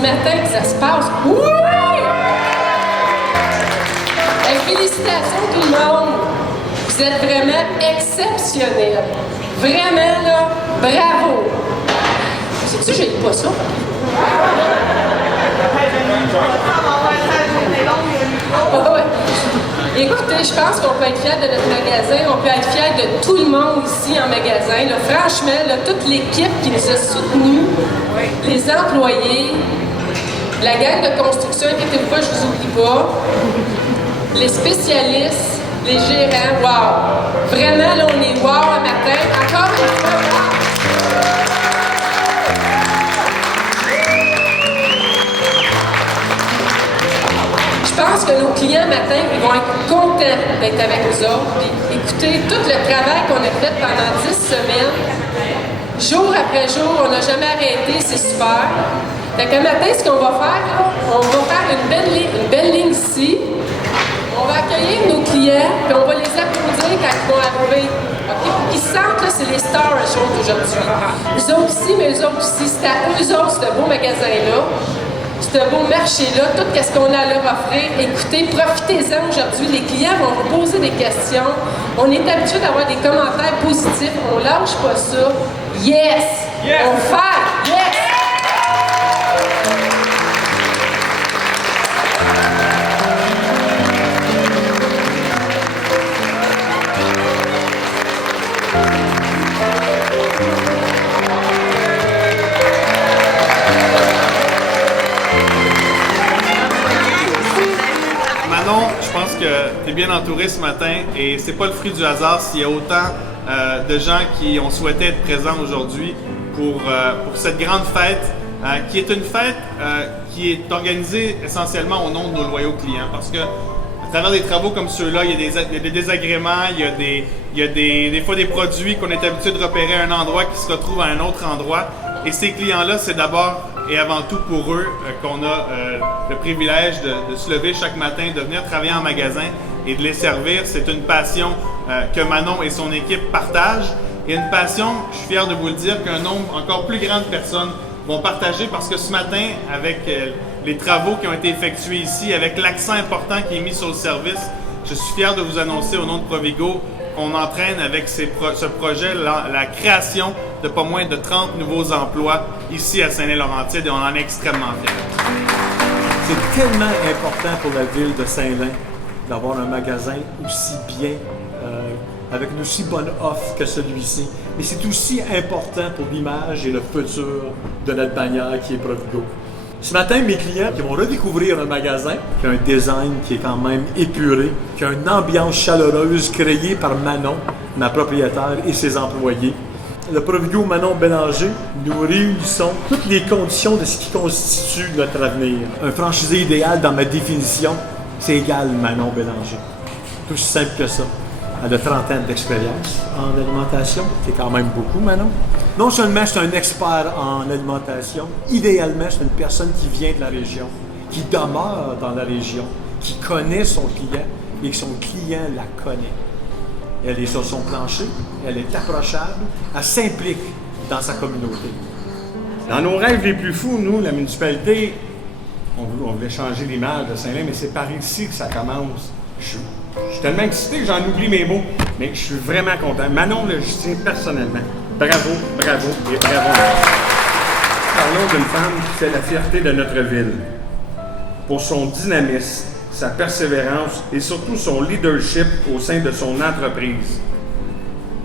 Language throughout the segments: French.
matin que ça se passe. Oui! Félicitations tout le monde! Vous êtes vraiment exceptionnels. Vraiment, là, bravo! Sais-tu, j'ai pas ça? Écoutez, je pense qu'on peut être fiers de notre magasin, on peut être fiers de tout le monde ici en magasin. Là, franchement, là, toute l'équipe qui nous a soutenus, les employés, la gang de construction, inquiétez-vous pas, je vous oublie pas, les spécialistes, les gérants, wow! Vraiment, là, on est wow un matin. Encore une fois, wow! Je pense que nos clients, matin, ils vont être contents d'être avec nous autres. Puis, écoutez, tout le travail qu'on a fait pendant 10 semaines, jour après jour, on n'a jamais arrêté, c'est super. Fait que matin, ce qu'on va faire, là, on va faire une belle ligne ici. On va accueillir nos clients, puis on va les applaudir quand ils vont arriver. Okay? Pour qu'ils sentent, là, c'est les stars show d'aujourd'hui. Eux autres aussi, mais eux autres aussi. C'est à eux autres, ce beau magasin-là. Ce beau marché-là, tout ce qu'on a à leur offrir. Écoutez, profitez-en aujourd'hui. Les clients vont vous poser des questions. On est habitué d'avoir des commentaires positifs. On lâche pas ça. Yes! Yes! On fait! Yes! Je pense que tu es bien entouré ce matin et c'est pas le fruit du hasard s'il y a autant de gens qui ont souhaité être présents aujourd'hui pour cette grande fête qui est une fête qui est organisée essentiellement au nom de nos loyaux clients parce que à travers des travaux comme ceux-là, il y a des désagréments, il y a des fois des produits qu'on est habitué de repérer à un endroit qui se retrouvent à un autre endroit et ces clients-là, c'est d'abord et avant tout pour eux qu'on a le privilège de se lever chaque matin, de venir travailler en magasin et de les servir. C'est une passion que Manon et son équipe partagent. Et une passion, je suis fier de vous le dire, qu'un nombre encore plus grand de personnes vont partager parce que ce matin, avec les travaux qui ont été effectués ici, avec l'accent important qui est mis sur le service, je suis fier de vous annoncer au nom de Provigo qu'on entraîne avec ce projet la création de pas moins de 30 nouveaux emplois ici à Saint-Lin-Laurentide et on en est extrêmement fiers. C'est tellement important pour la ville de Saint-Lin d'avoir un magasin aussi bien, avec une aussi bonne offre que celui-ci. Mais c'est aussi important pour l'image et le futur de notre bannière qui est Provigo. Ce matin, mes clients qui vont redécouvrir un magasin qui a un design qui est quand même épuré, qui a une ambiance chaleureuse créée par Manon, ma propriétaire, et ses employés. Le Provigo Manon Bélanger, nous réunissons toutes les conditions de ce qui constitue notre avenir. Un franchisé idéal dans ma définition, c'est égal Manon Bélanger. Tout aussi simple que ça. Elle a 30 ans d'expérience en alimentation, c'est quand même beaucoup, Manon. Non seulement c'est un expert en alimentation, idéalement c'est une personne qui vient de la région, qui demeure dans la région, qui connaît son client et que son client la connaît. Elle est sur son plancher, elle est approchable, elle s'implique dans sa communauté. Dans nos rêves les plus fous, nous, la municipalité, on voulait changer l'image de Saint-Lin, mais c'est par ici que ça commence. Je suis tellement excité que j'en oublie mes mots, mais je suis vraiment content. Manon, là, je tiens personnellement. Bravo, bravo et bravo. Parlons d'une femme qui fait la fierté de notre ville. Pour son dynamisme, sa persévérance et surtout son leadership au sein de son entreprise.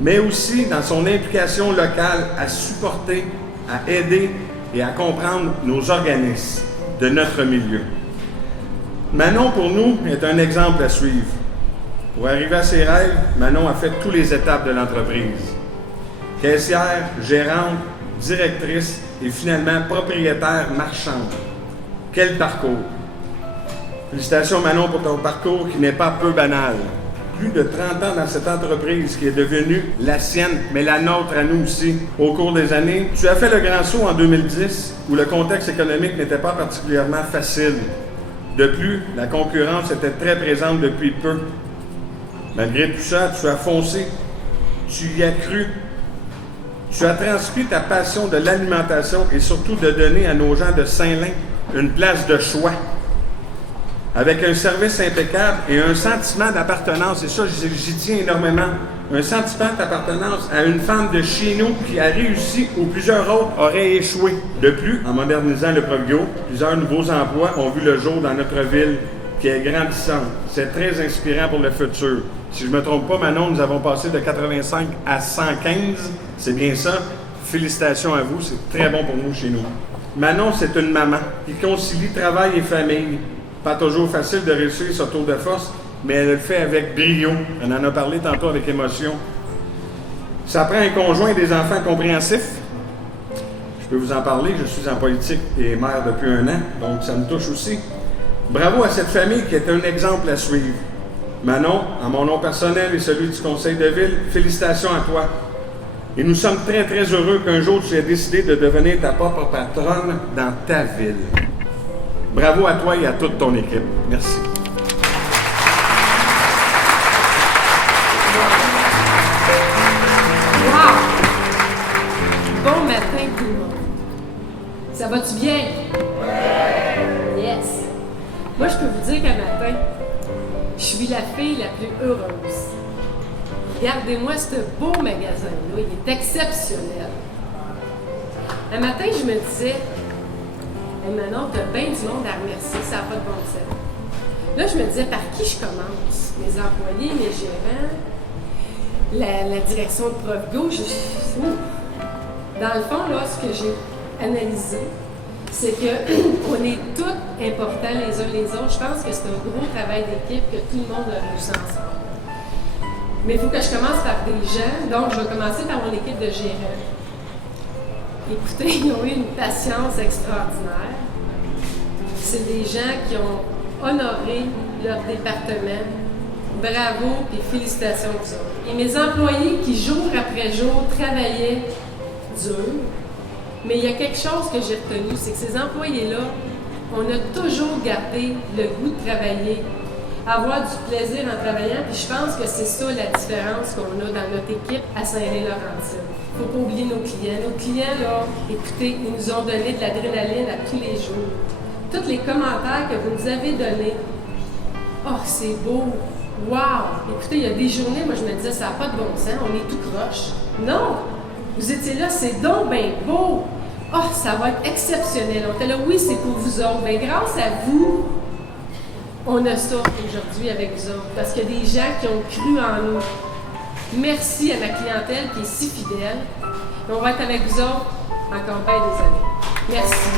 Mais aussi dans son implication locale à supporter, à aider et à comprendre nos organismes de notre milieu. Manon, pour nous, est un exemple à suivre. Pour arriver à ses rêves, Manon a fait toutes les étapes de l'entreprise. Caissière, gérante, directrice et finalement propriétaire marchande. Quel parcours! Félicitations Manon pour ton parcours qui n'est pas peu banal. Plus de 30 ans dans cette entreprise qui est devenue la sienne, mais la nôtre à nous aussi. Au cours des années, tu as fait le grand saut en 2010 où le contexte économique n'était pas particulièrement facile. De plus, la concurrence était très présente depuis peu. Malgré tout ça, tu as foncé, tu y as cru. Tu as transmis ta passion de l'alimentation et surtout de donner à nos gens de Saint-Lin une place de choix, avec un service impeccable et un sentiment d'appartenance. Et ça, j'y tiens énormément. Un sentiment d'appartenance à une femme de chez nous qui a réussi où plusieurs autres auraient échoué. De plus, en modernisant le Provgo, plusieurs nouveaux emplois ont vu le jour dans notre ville qui est grandissante. C'est très inspirant pour le futur. Si je ne me trompe pas, Manon, nous avons passé de 85 à 115. C'est bien ça. Félicitations à vous. C'est très bon pour nous chez nous. Manon, c'est une maman qui concilie travail et famille. Pas toujours facile de réussir ce tour de force, mais elle le fait avec brio. On en a parlé tantôt avec émotion. Ça prend un conjoint et des enfants compréhensifs. Je peux vous en parler, je suis en politique et maire depuis 1 an, donc ça me touche aussi. Bravo à cette famille qui est un exemple à suivre. Manon, en mon nom personnel et celui du conseil de ville, félicitations à toi. Et nous sommes très, très heureux qu'un jour tu aies décidé de devenir ta propre patronne dans ta ville. Bravo à toi et à toute ton équipe. Merci. Wow! Bon matin tout le monde. Ça va-tu bien? Yes! Moi, je peux vous dire qu'un matin, je suis la fille la plus heureuse. Regardez-moi ce beau magasin-là, il est exceptionnel. Un matin, je me disais, hey Manon, t'as bien du monde à remercier, ça n'a pas de bon sens. Là, je me disais, par qui je commence? Mes employés, mes gérants, la direction de Provgo. Dans le fond, là, ce que j'ai analysé, c'est qu'on est tous importants les uns les autres. Je pense que c'est un gros travail d'équipe que tout le monde a réussi ensemble. Mais il faut que je commence par des gens, donc je vais commencer par mon équipe de gérants. Écoutez, ils ont eu une patience extraordinaire. C'est des gens qui ont honoré leur département. Bravo et félicitations pour ça. Et mes employés qui, jour après jour, travaillaient dur. Mais il y a quelque chose que j'ai retenu, c'est que ces employés-là, on a toujours gardé le goût de travailler, avoir du plaisir en travaillant, puis je pense que c'est ça la différence qu'on a dans notre équipe à Saint-Rémy-Laurentide. Il ne faut pas oublier nos clients. Nos clients, là, écoutez, ils nous ont donné de l'adrénaline à tous les jours. Tous les commentaires que vous nous avez donnés, oh, c'est beau, wow! Écoutez, il y a des journées, moi je me disais, ça n'a pas de bon sens, on est tout croche. Non! Vous étiez là, c'est donc bien beau! Oh, ça va être exceptionnel. On était là, oui, c'est pour vous autres. Bien, grâce à vous, on a ça aujourd'hui avec vous autres, parce qu'il y a des gens qui ont cru en nous. Merci à ma clientèle qui est si fidèle. On va être avec vous autres encore bien des années. Merci.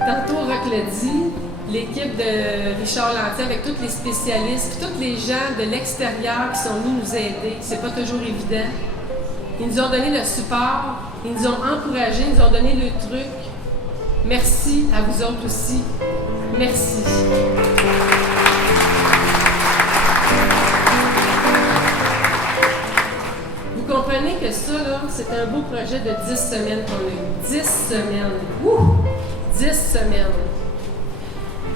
Tantôt, Roch l'a dit, l'équipe de Richard Lantier avec tous les spécialistes, tous les gens de l'extérieur qui sont venus nous aider, c'est pas toujours évident. Ils nous ont donné le support, ils nous ont encouragés, ils nous ont donné le truc. Merci à vous autres aussi. Merci. Vous comprenez que ça, là, c'est un beau projet de 10 semaines qu'on a eu. 10 semaines. Ouh! 10 semaines.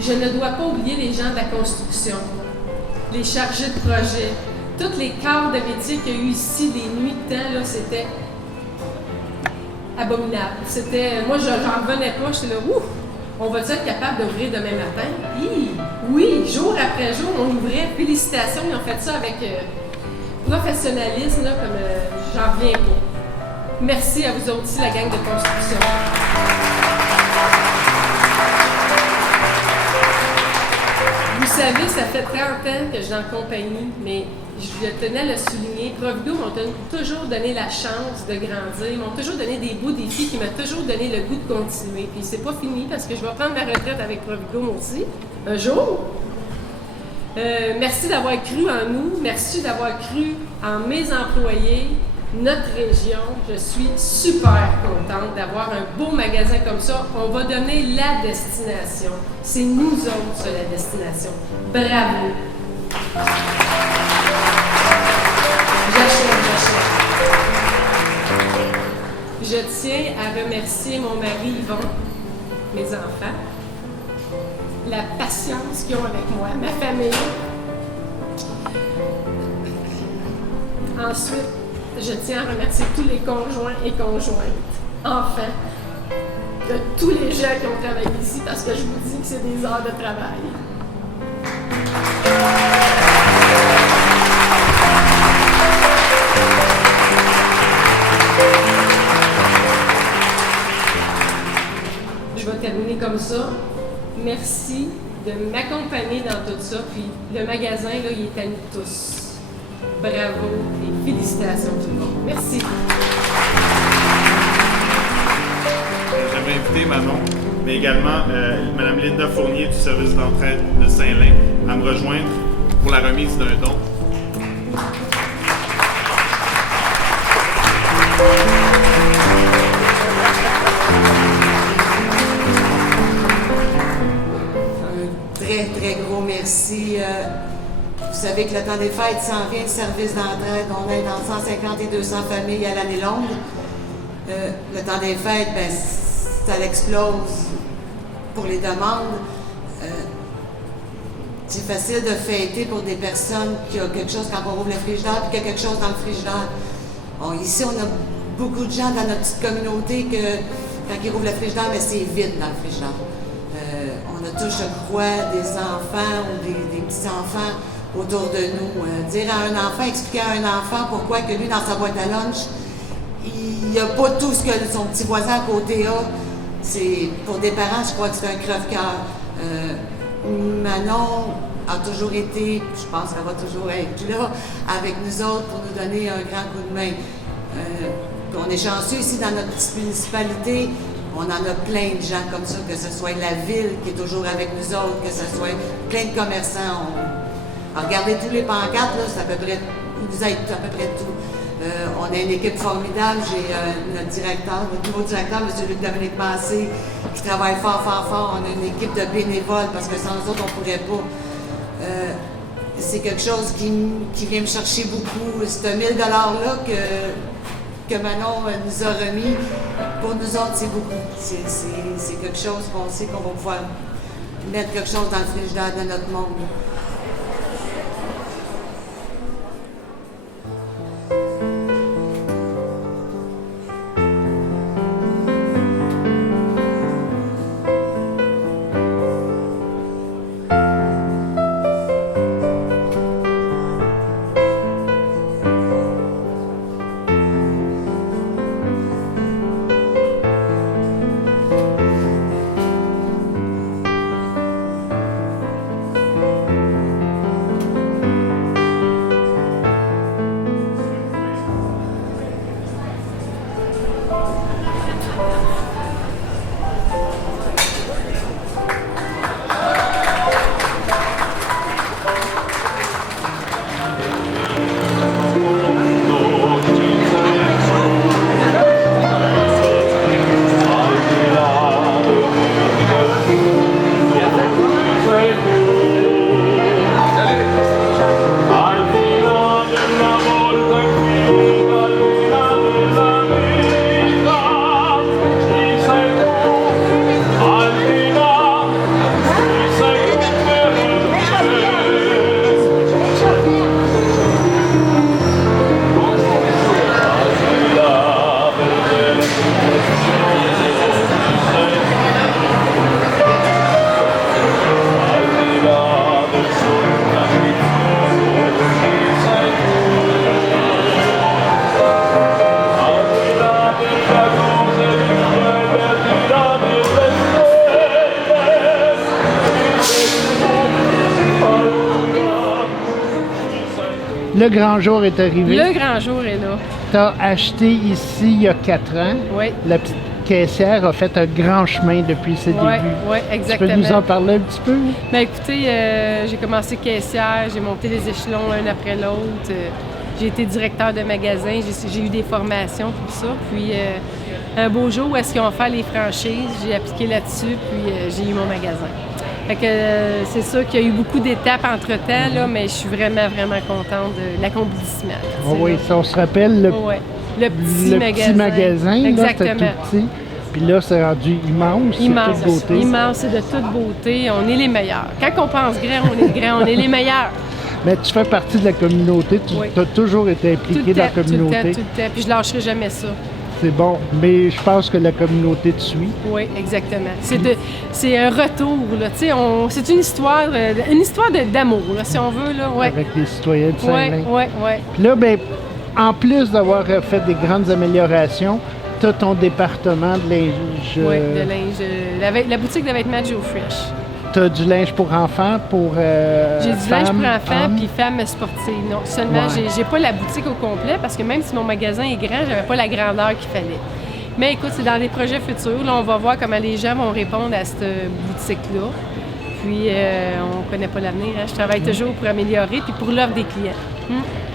Je ne dois pas oublier les gens de la construction, les chargés de projet, tous les cadres de métier qu'il y a eu ici, les nuits de temps, là, c'était abominable. C'était, moi, je n'en revenais pas, j'étais là, ouf, on va être capable d'ouvrir demain matin? Oui, jour après jour, on ouvrait. Félicitations, ils ont fait ça avec professionnalisme, là, comme j'en reviens pas. Merci à vous autres aussi, la gang de construction. Vous savez, ça fait 30 ans que je suis en compagnie, mais je tenais à le souligner. Provgo m'ont toujours donné la chance de grandir, m'ont toujours donné des beaux défis qui m'ont toujours donné le goût de continuer. Puis c'est pas fini parce que je vais prendre ma retraite avec Provgo moi aussi, un jour. Merci d'avoir cru en nous, merci d'avoir cru en mes employés, notre région. Je suis super contente d'avoir un beau magasin comme ça. On va donner la destination. C'est nous autres sur la destination. Bravo! J'achète. Je tiens à remercier mon mari Yvon, mes enfants, la patience qu'ils ont avec moi, ma famille. Ensuite, je tiens à remercier tous les conjoints et conjointes, enfants, de tous les gens qui ont travaillé ici, parce que je vous dis que c'est des heures de travail. Je vais terminer comme ça. Merci de m'accompagner dans tout ça. Puis le magasin, là, il est à nous tous. Bravo et félicitations tout le monde. Merci. J'aimerais inviter Manon, mais également Mme Linda Fournier du service d'entraide de Saint-Lin à me rejoindre pour la remise d'un don. Très gros merci. Vous savez que le temps des fêtes s'en vient, le service d'entraide, on est dans 150 et 200 familles à l'année longue. Le temps des fêtes, ben, ça l'explose pour les demandes. C'est facile de fêter pour des personnes qui ont quelque chose quand on ouvre le frigidaire, puis qu'il y a quelque chose dans le frigidaire. Bon, ici, on a beaucoup de gens dans notre petite communauté que quand ils ouvrent le frigidaire, ben, c'est vide dans le frigidaire. On a tous, je crois, des enfants ou des petits-enfants autour de nous. Dire à un enfant, expliquer à un enfant pourquoi que lui, dans sa boîte à lunch, il n'y a pas tout ce que son petit voisin à côté a. C'est, pour des parents, je crois que c'est un crève-cœur. Manon a toujours été, je pense qu'elle va toujours être là, avec nous autres pour nous donner un grand coup de main. On est chanceux ici dans notre petite municipalité. On en a plein de gens comme ça, que ce soit la ville qui est toujours avec nous autres, que ce soit plein de commerçants. Regardez tous les pancartes, là, c'est à peu près, ils nous aident à peu près tout. On a une équipe formidable. J'ai notre directeur, notre nouveau directeur, M. Luc-Dominique Massé, qui travaille fort. On a une équipe de bénévoles, parce que sans eux autres, on ne pourrait pas. C'est quelque chose qui vient me chercher beaucoup. Ce 1 000 $-là que Manon nous a remis, pour nous autres, c'est beaucoup. C'est quelque chose qu'on sait qu'on va pouvoir mettre quelque chose dans le frigidaire de notre monde. Le grand jour est arrivé. Le grand jour est là. Tu as acheté ici il y a 4 ans. Oui. La petite caissière a fait un grand chemin depuis ses débuts. Oui, exactement. Tu peux nous en parler un petit peu? Bien, écoutez, j'ai commencé caissière, j'ai monté les échelons un après l'autre. J'ai été directeur de magasin, j'ai eu des formations, tout ça. Puis, un beau jour où est-ce qu'ils ont fait les franchises, j'ai appliqué là-dessus, puis j'ai eu mon magasin. Fait que c'est sûr qu'il y a eu beaucoup d'étapes entre-temps, là, mais je suis vraiment contente de l'accomplissement. Oh oui, ça, on se rappelle le petit magasin. Exactement. Là, c'était tout petit. Puis là, c'est rendu immense. Immense, c'est de toute beauté. Immense, c'est de toute beauté. On est les meilleurs. Quand on pense grand, on est grand, on est les meilleurs. Mais tu fais partie de la communauté, tu Oui. as toujours été impliqué dans la communauté. Tout le temps. Puis je lâcherai jamais ça. C'est bon, mais je pense que la communauté te suit. Oui, exactement. C'est un retour, là. Tu sais, c'est une histoire d'amour, là, si on veut, là. Ouais. Avec les citoyens de Saint-Lin. Oui. Puis là, ben, en plus d'avoir fait des grandes améliorations, tu as ton département de linge. Oui, de linge. La boutique de vêtements Joe Fresh. Tu as du linge pour enfants, pour J'ai du linge femmes, pour enfants hommes. puis femmes sportives. Non, seulement, Ouais. j'ai pas la boutique au complet parce que même si mon magasin est grand, j'avais pas la grandeur qu'il fallait. Mais écoute, c'est dans des projets futurs. Là, on va voir comment les gens vont répondre à cette boutique-là. Puis, on connaît pas l'avenir. Hein. Je travaille toujours pour améliorer puis pour l'offre des clients.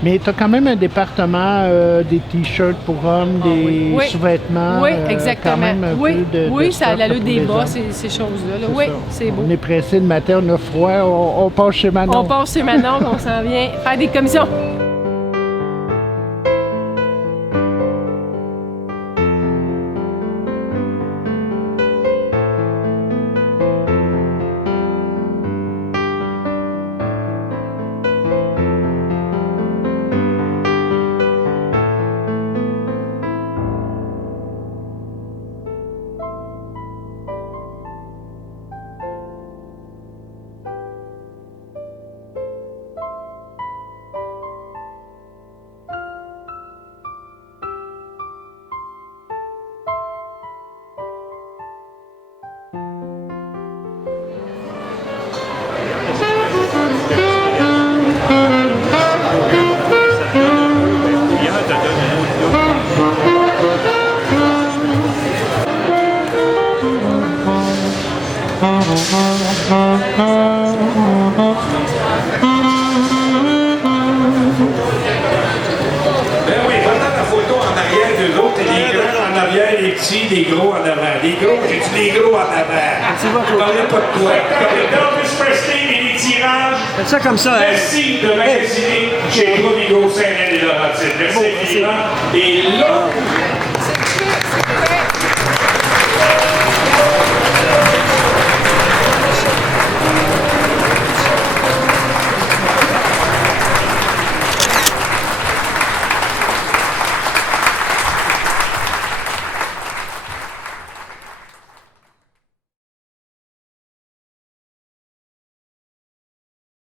Mais tu as quand même un département des t-shirts pour hommes, des oui. sous-vêtements. Oui, exactement. Quand même un oui, peu de oui, ça a stock, l'allure pour des les bas, hommes. ces choses-là. Là. C'est Oui, ça. c'est beau. On est pressé le matin, on a froid, on passe chez Manon. On passe chez Manon, on s'en vient faire des commissions. Ben oui, va-t'en la photo en arrière de l'autre, et les grands en arrière, les petits, les gros en avant. Les gros, j'ai dit les gros en avant. Parlez pas de toi. Elvis Presley et les tirages. Faites ça comme ça, hein? Merci de magasiner chez Provigo Saint-Laurent et Laurentides. Merci infiniment. Et là,